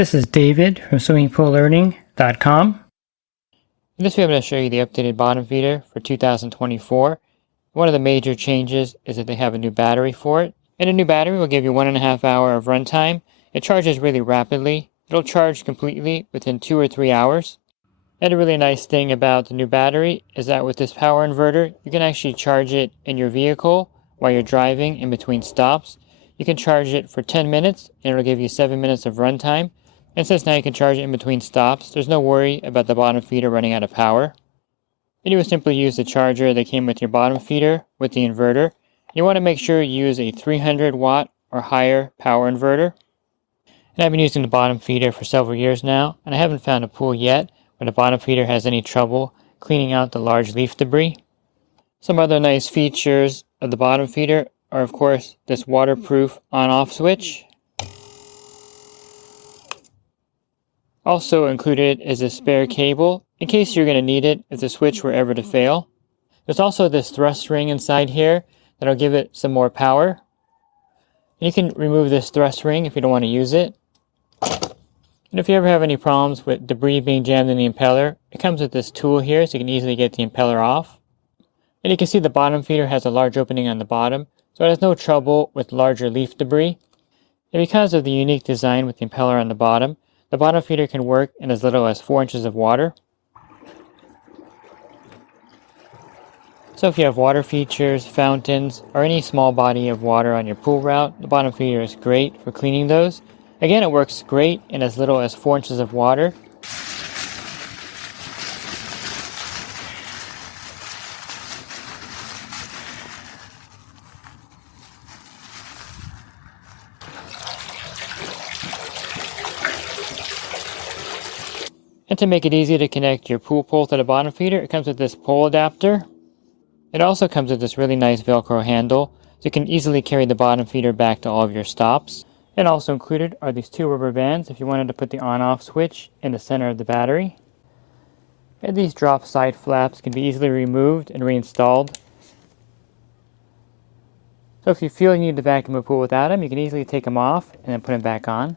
This is David from swimmingpoollearning.com. In this video, I'm going to show you the updated bottom feeder for 2024. One of the major changes is that they have a new battery for it. And a new battery will give you 1.5 hours of runtime. It charges really rapidly. It'll charge completely within 2 or 3 hours. And a really nice thing about the new battery is that with this power inverter, you can actually charge it in your vehicle while you're driving in between stops. You can charge it for 10 minutes and it'll give you 7 minutes of runtime. And since now you can charge it in between stops, there's no worry about the bottom feeder running out of power. And you would simply use the charger that came with your bottom feeder with the inverter. You want to make sure you use a 300 watt or higher power inverter. And I've been using the bottom feeder for several years now, and I haven't found a pool yet where the bottom feeder has any trouble cleaning out the large leaf debris. Some other nice features of the bottom feeder are, of course, this waterproof on-off switch. Also included is a spare cable in case you're going to need it if the switch were ever to fail. There's also this thrust ring inside here that'll give it some more power. And you can remove this thrust ring if you don't want to use it. And if you ever have any problems with debris being jammed in the impeller, it comes with this tool here so you can easily get the impeller off. And you can see the bottom feeder has a large opening on the bottom, so it has no trouble with larger leaf debris. And because of the unique design with the impeller on the bottom feeder can work in as little as 4 inches of water. So if you have water features, fountains, or any small body of water on your pool route, the bottom feeder is great for cleaning those. Again, it works great in as little as 4 inches of water. And to make it easy to connect your pool pole to the bottom feeder, it comes with this pole adapter. It also comes with this really nice Velcro handle, so you can easily carry the bottom feeder back to all of your stops. And also included are these 2 rubber bands if you wanted to put the on-off switch in the center of the battery. And these drop side flaps can be easily removed and reinstalled. So if you feel you need to vacuum a pool without them, you can easily take them off and then put them back on.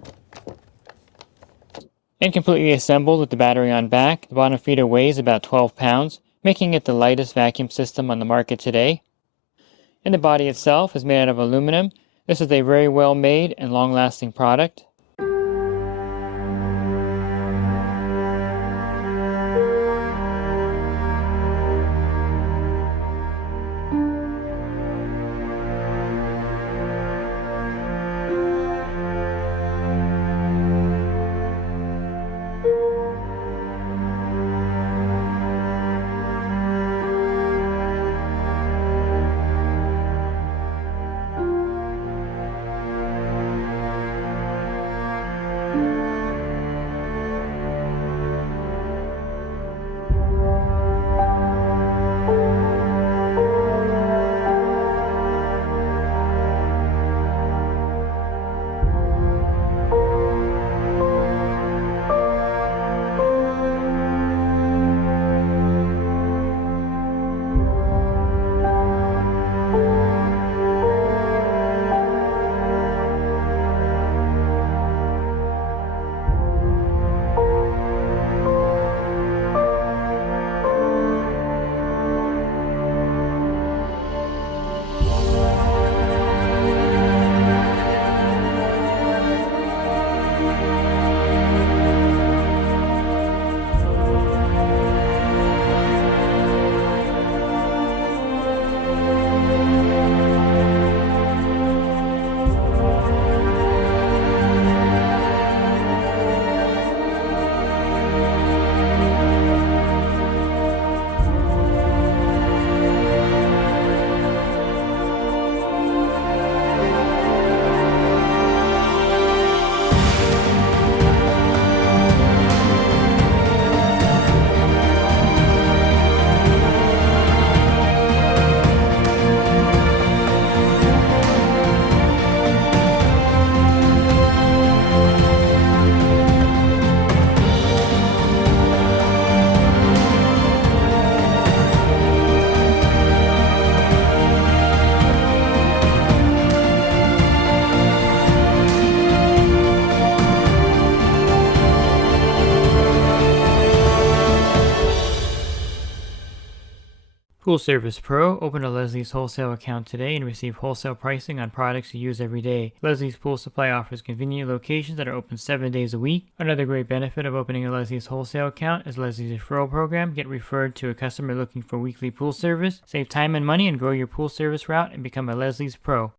And completely assembled with the battery on back, the bottom feeder weighs about 12 pounds, making it the lightest vacuum system on the market today. And the body itself is made out of aluminum. This is a very well made and long-lasting product. Pool Service Pro. Open a Leslie's wholesale account today and receive wholesale pricing on products you use every day. Leslie's Pool Supply offers convenient locations that are open 7 days a week. Another great benefit of opening a Leslie's wholesale account is Leslie's referral program. Get referred to a customer looking for weekly pool service. Save time and money and grow your pool service route and become a Leslie's Pro.